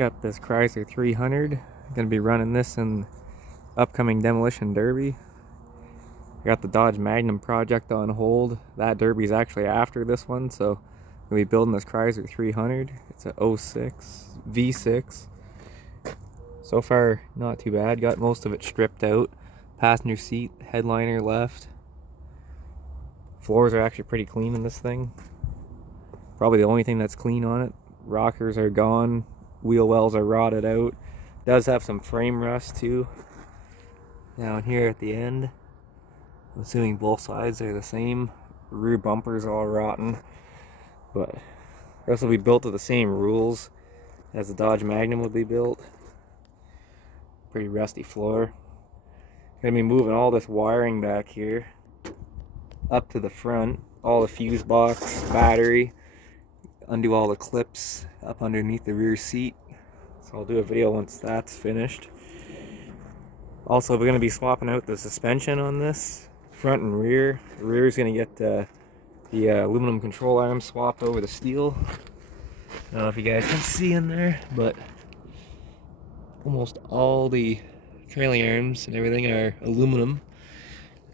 Got this Chrysler 300. Gonna be running this in upcoming demolition derby. I got the Dodge Magnum project on hold. That derby's actually after this one, so we'll be building this Chrysler 300. It's a 06 V6. So far, not too bad. Got most of it stripped out. Passenger seat, headliner left. Floors are actually pretty clean in this thing. Probably the only thing that's clean on it. Rockers are gone. Wheel wells are rotted out. Does have some frame rust too. Down here at the end. I'm assuming both sides are the same. Rear bumper's all rotten. But this will be built to the same rules as the Dodge Magnum would be built. Pretty rusty floor. Gonna be moving all this wiring back here up to the front. All the fuse box, battery. Undo all the clips up underneath the rear seat. So I'll do a video once that's finished. Also, we're going to be swapping out the suspension on this, front and rear. The rear is going to get the aluminum control arm swapped over the steel. I don't know if you guys can see in there, but almost all the trailing arms and everything are aluminum.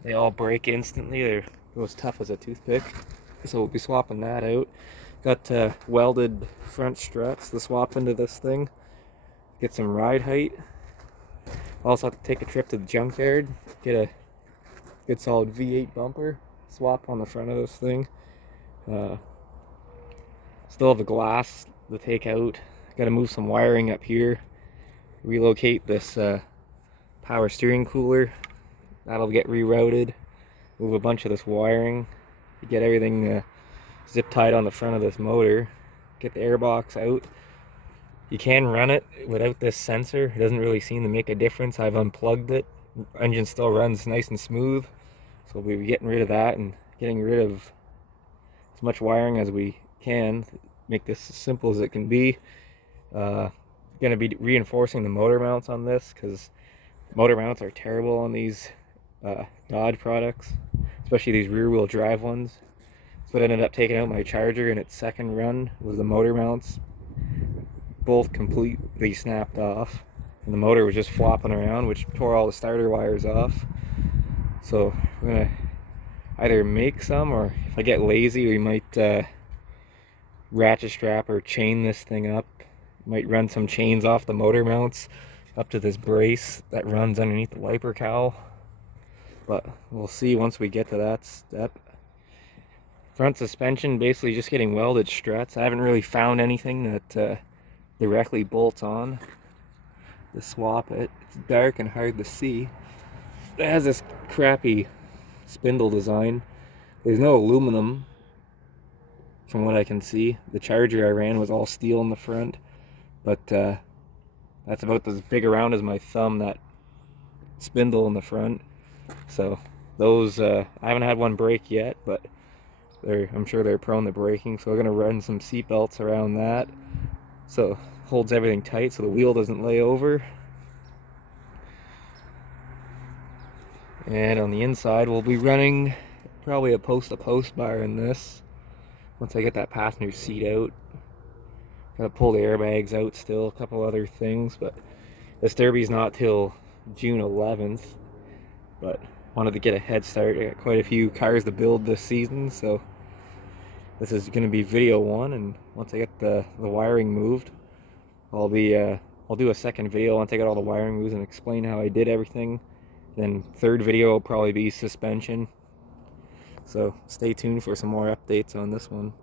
They all break instantly. They're as tough as a toothpick. So we'll be swapping that out. Got welded front struts to swap into this thing. Get some ride height. Also have to take a trip to the junkyard. Get a good solid V8 bumper. Swap on the front of this thing. Still have the glass to take out. Got to move some wiring up here. Relocate this power steering cooler. That'll get rerouted. Move a bunch of this wiring. Get everything zip tied on the front of this motor. Get the airbox out. You can run it without this sensor. It doesn't really seem to make a difference. I've unplugged it. Engine still runs nice and smooth. So we'll be getting rid of that and getting rid of as much wiring as we can. Make this as simple as it can be. Going to be reinforcing the motor mounts on this because motor mounts are terrible on these Dodge products, especially these rear wheel drive ones. So I ended up taking out my Charger in its second run with the motor mounts both completely snapped off, and the motor was just flopping around, which tore all the starter wires off. So we're gonna either make some, or if I get lazy, we might ratchet strap or chain this thing up. Might run some chains off the motor mounts up to this brace that runs underneath the wiper cowl. But we'll see once we get to that step. Front suspension basically just getting welded struts. I haven't really found anything that directly bolts on to swap it. It's dark and hard to see. It has this crappy spindle design. There's no aluminum from what I can see. The Charger I ran was all steel in the front, but that's about as big around as my thumb, that spindle in the front. So those I haven't had one break yet, but I'm sure they're prone to breaking, so we're gonna run some seat belts around that so holds everything tight so the wheel doesn't lay over. And on the inside we'll be running probably a post-to-post bar in this once I get that passenger seat out. Gotta pull the airbags out still, a couple other things, but this derby's not till June 11th, but wanted to get a head start. I got quite a few cars to build this season, so this is going to be video one, and once I get the wiring moved, I'll do a second video once I get all the wiring moved and explain how I did everything. Then third video will probably be suspension. So stay tuned for some more updates on this one.